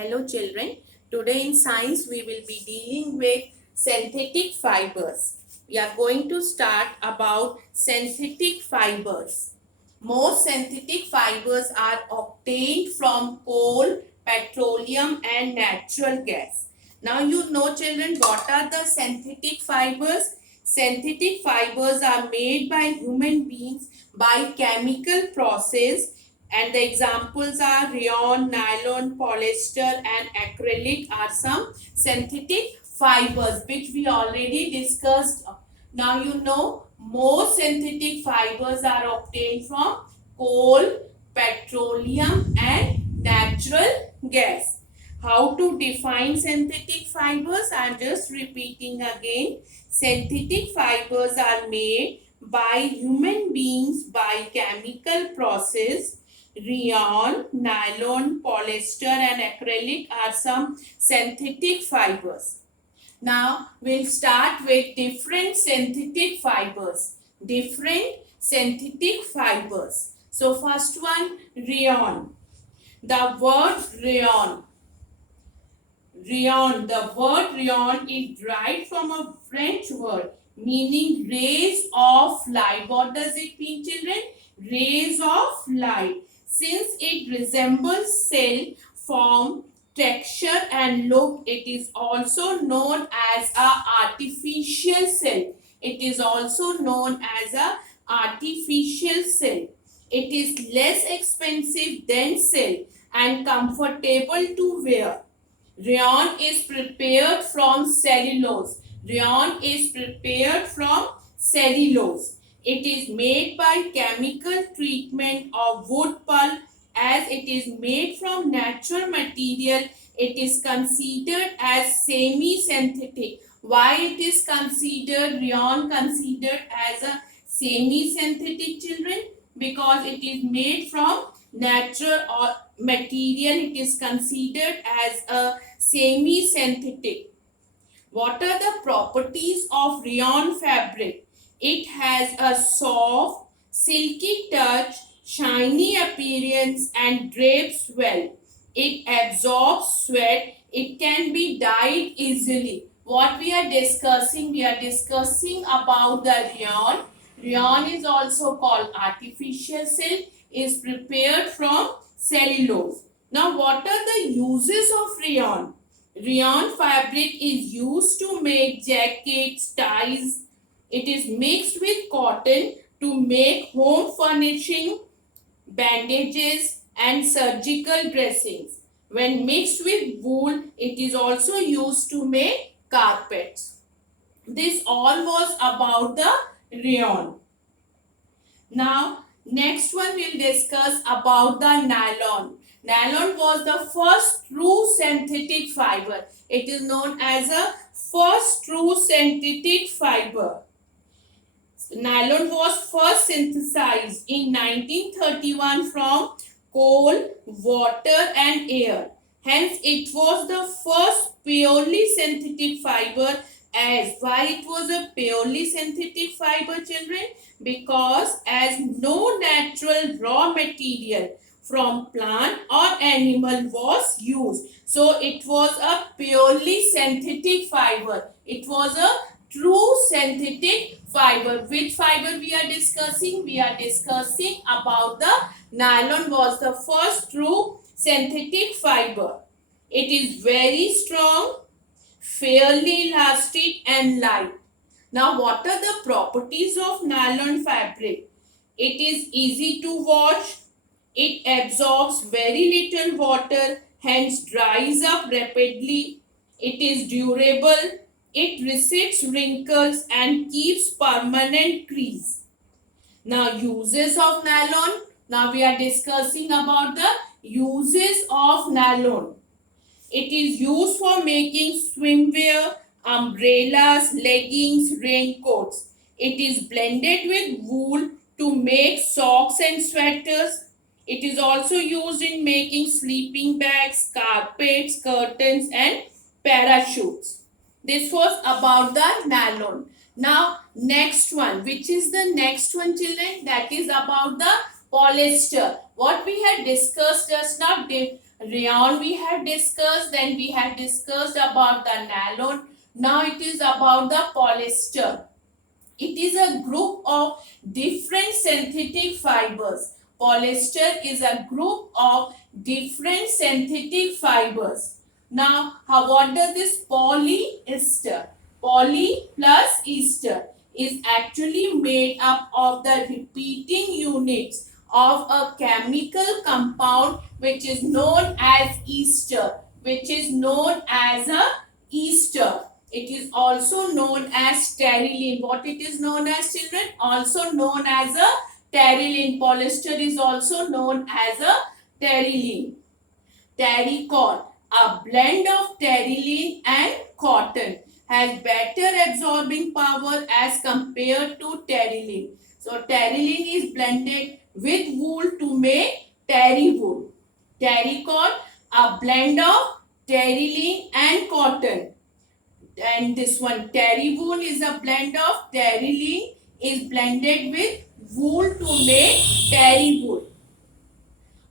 Hello children, today in science we will be dealing with synthetic fibers. We are going to start about synthetic fibers. Most synthetic fibers are obtained from coal, petroleum and natural gas. Now you know children, what are the synthetic fibers? Synthetic fibers are made by human beings by chemical process, and the examples are rayon, nylon, polyester and acrylic are some synthetic fibers which we already discussed. Now you know most synthetic fibers are obtained from coal, petroleum and natural gas. How to define synthetic fibers? I am just repeating again. Synthetic fibers are made by human beings by chemical process. Rayon, nylon, polyester and acrylic are some synthetic fibers. Now we'll start with different synthetic fibers. Different synthetic fibers. So first one, rayon. The word rayon. Rayon. The word rayon is derived from a French word meaning rays of light. What does it mean, children? Rays of light. Since it resembles cell form, texture and look, it is also known as a artificial cell. It is also known as a artificial cell. It is less expensive than cell and comfortable to wear. Rayon is prepared from cellulose. Rayon is prepared from cellulose. It is made by chemical treatment of wood pulp. As it is made from natural material, it is considered as semi-synthetic. Why it is considered, rayon considered as a semi-synthetic, children? Because it is made from natural or material, it is considered as a semi-synthetic. What are the properties of rayon fabric? It has a soft, silky touch, shiny appearance and drapes well. It absorbs sweat. It can be dyed easily. What we are discussing? We are discussing about the rayon. Rayon is also called artificial silk. Is prepared from cellulose. Now, what are the uses of rayon? Rayon fabric is used to make jackets, ties. It is mixed with cotton to make home furnishing, bandages and surgical dressings. When mixed with wool, it is also used to make carpets. This all was about the rayon. Now, next one we'll discuss about the nylon. Nylon was the first true synthetic fiber. It is known as a first true synthetic fiber. Nylon was first synthesized in 1931 from coal, water and air. Hence, it was the first purely synthetic fiber. As why it was a purely synthetic fiber, children? Because as no natural raw material from plant or animal was used, so it was a purely synthetic fiber. It was a true synthetic fiber. Which fiber we are discussing? We are discussing about the nylon was the first true synthetic fiber. It is very strong, fairly elastic and light. Now, what are the properties of nylon fabric? It is easy to wash. It absorbs very little water, hence dries up rapidly. It is durable. It resists wrinkles and keeps permanent crease. Now, uses of nylon. Now, we are discussing about the uses of nylon. It is used for making swimwear, umbrellas, leggings, raincoats. It is blended with wool to make socks and sweaters. It is also used in making sleeping bags, carpets, curtains and parachutes. This was about the nylon. Now, next one. Which is the next one, children? That is about the polyester. What we had discussed just now, Rayon we had discussed, then we had discussed about the nylon. Now it is about the polyester. It is a group of different synthetic fibers. Polyester is a group of different synthetic fibers. Now, what does this polyester? Poly plus ester is actually made up of the repeating units of a chemical compound which is known as ester, which is known as a ester. It is also known as terylene. What it is known as, children? Also known as a terylene. Polyester is also known as a terylene. Terrycol, a blend of terylene and cotton, has better absorbing power as compared to terylene. So terylene is blended with wool to make terry wool. Terrycol, a blend of terylene and cotton. And this one, terry wool, is a blend of terylene is blended with wool to make terry wool.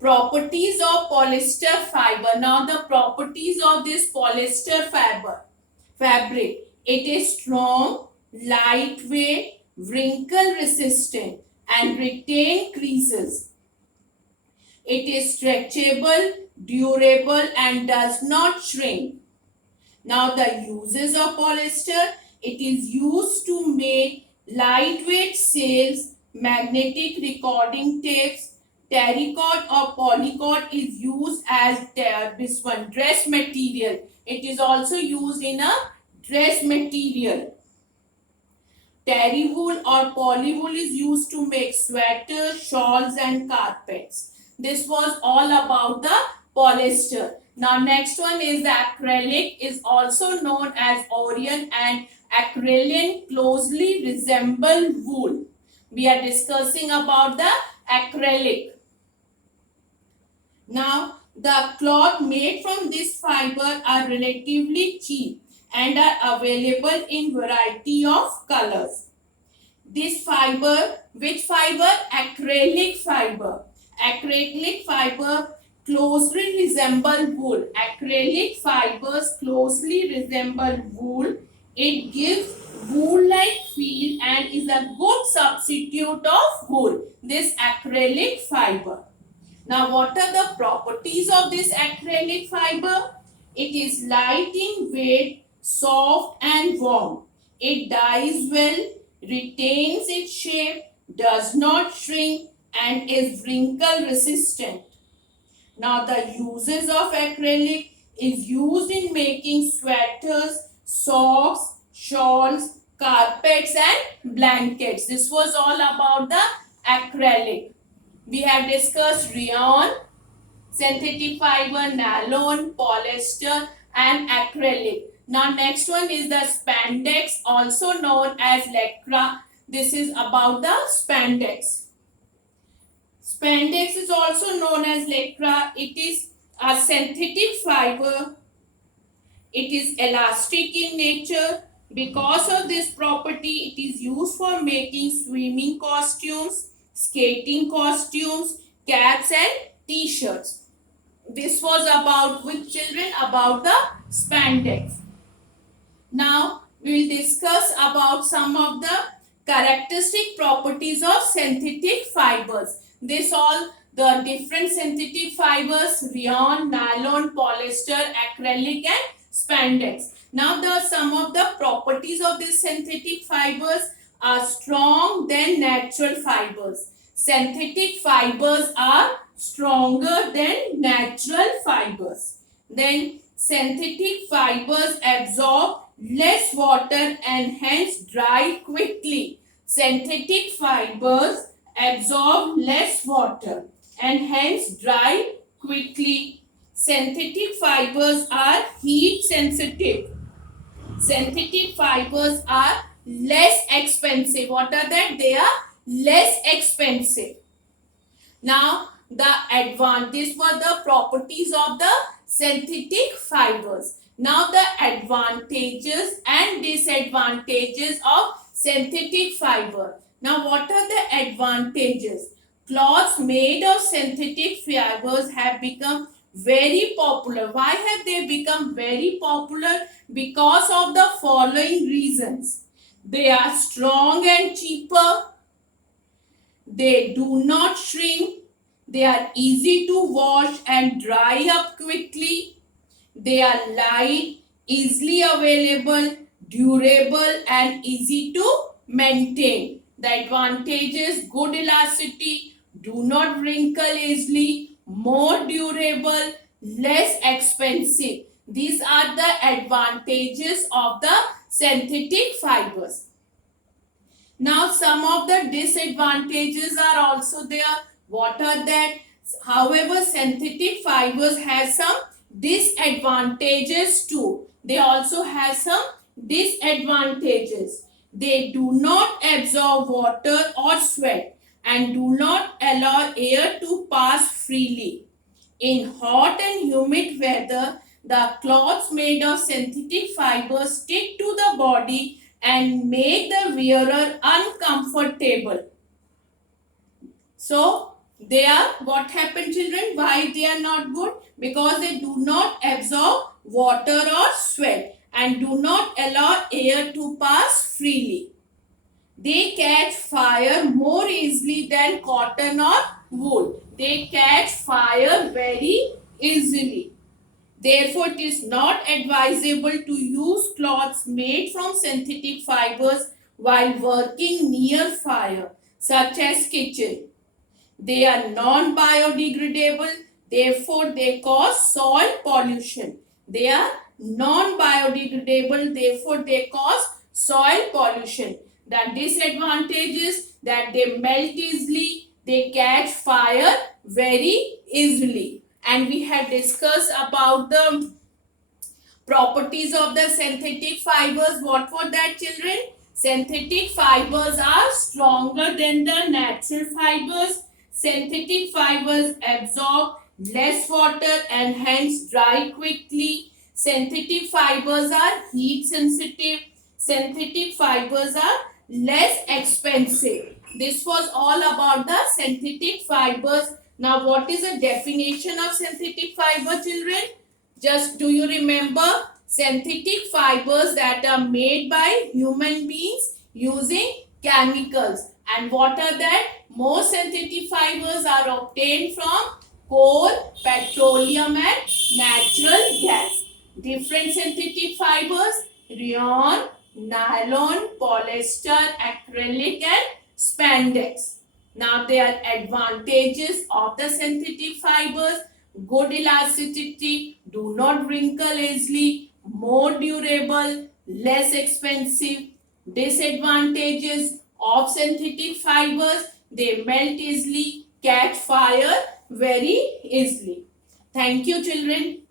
Properties of polyester fiber. Now the properties of this polyester fabric. It is strong, lightweight, wrinkle resistant and retain creases. It is stretchable, durable and does not shrink. Now the uses of polyester. It is used to make lightweight sails, magnetic recording tapes. Terrycot or polycot is used as this one, dress material. It is also used in a dress material. Terry wool or poly wool is used to make sweaters, shawls and carpets. This was all about the polyester. Now next one is the acrylic, is also known as Orion, and acrylic closely resemble wool. We are discussing about the acrylic. Now the cloth made from this fiber are relatively cheap and are available in variety of colors. This fiber, which fiber? Acrylic fiber. Acrylic fiber closely resemble wool. Acrylic fibers closely resemble wool. It gives wool-like feel and is a good substitute of wool. This acrylic fiber. Now, what are the properties of this acrylic fiber? It is light in weight, soft and warm. It dyes well, retains its shape, does not shrink and is wrinkle resistant. Now the uses of acrylic is used in making sweaters, socks, shawls, carpets and blankets. This was all about the acrylic. We have discussed rayon, synthetic fiber, nylon, polyester and acrylic. Now next one is the spandex, also known as lycra. This is about the spandex. Spandex is also known as lycra. It is a synthetic fiber. It is elastic in nature. Because of this property, it is used for making swimming costumes, skating costumes, caps and t-shirts. This was about which, children? About the spandex. Now we will discuss about some of the characteristic properties of synthetic fibers. This all the different synthetic fibers: rayon, nylon, polyester, acrylic and spandex. Now some of the properties of these synthetic fibers are strong than natural fibers. Synthetic fibers are stronger than natural fibers. Then synthetic fibers absorb less water and hence dry quickly. Synthetic fibers absorb less water and hence dry quickly. Synthetic fibers are heat sensitive. Synthetic fibers are less expensive. What are that? They are less expensive. Now these were the properties of the synthetic fibers. Now the advantages and disadvantages of synthetic fiber. Now what are the advantages? Cloths made of synthetic fibers have become very popular. Why have they become very popular? Because of the following reasons. They are strong and cheaper. They do not shrink. They are easy to wash and dry up quickly. They are light, easily available, durable and easy to maintain. The advantages: good elasticity, do not wrinkle easily, more durable, less expensive. These are the advantages of the synthetic fibers. Now some of the disadvantages are also there. What are that? However, synthetic fibers have some disadvantages too. They also have some disadvantages. They do not absorb water or sweat and do not allow air to pass freely. In hot and humid weather, the cloths made of synthetic fibers stick to the body and make the wearer uncomfortable. So, they are, what happened children? Why they are not good? Because they do not absorb water or sweat and do not allow air to pass freely. They catch fire more easily than cotton or wool. They catch fire very easily. Therefore, it is not advisable to use cloths made from synthetic fibers while working near fire, such as kitchen. They are non-biodegradable, therefore they cause soil pollution. They are non-biodegradable, therefore they cause soil pollution. The disadvantage is that they melt easily, they catch fire very easily. And we had discussed about the properties of the synthetic fibers. What were that children? Synthetic fibers are stronger than the natural fibers. Synthetic fibers absorb less water and hence dry quickly. Synthetic fibers are heat sensitive. Synthetic fibers are less expensive. This was all about the synthetic fibers. Now, what is the definition of synthetic fiber, children? Just do you remember? Synthetic fibers that are made by human beings using chemicals. And what are that? Most synthetic fibers are obtained from coal, petroleum and natural gas. Different synthetic fibers: rayon, nylon, polyester, acrylic and spandex. Now there are advantages of the synthetic fibers: good elasticity, do not wrinkle easily, more durable, less expensive. Disadvantages of synthetic fibers: they melt easily, catch fire very easily. Thank you children.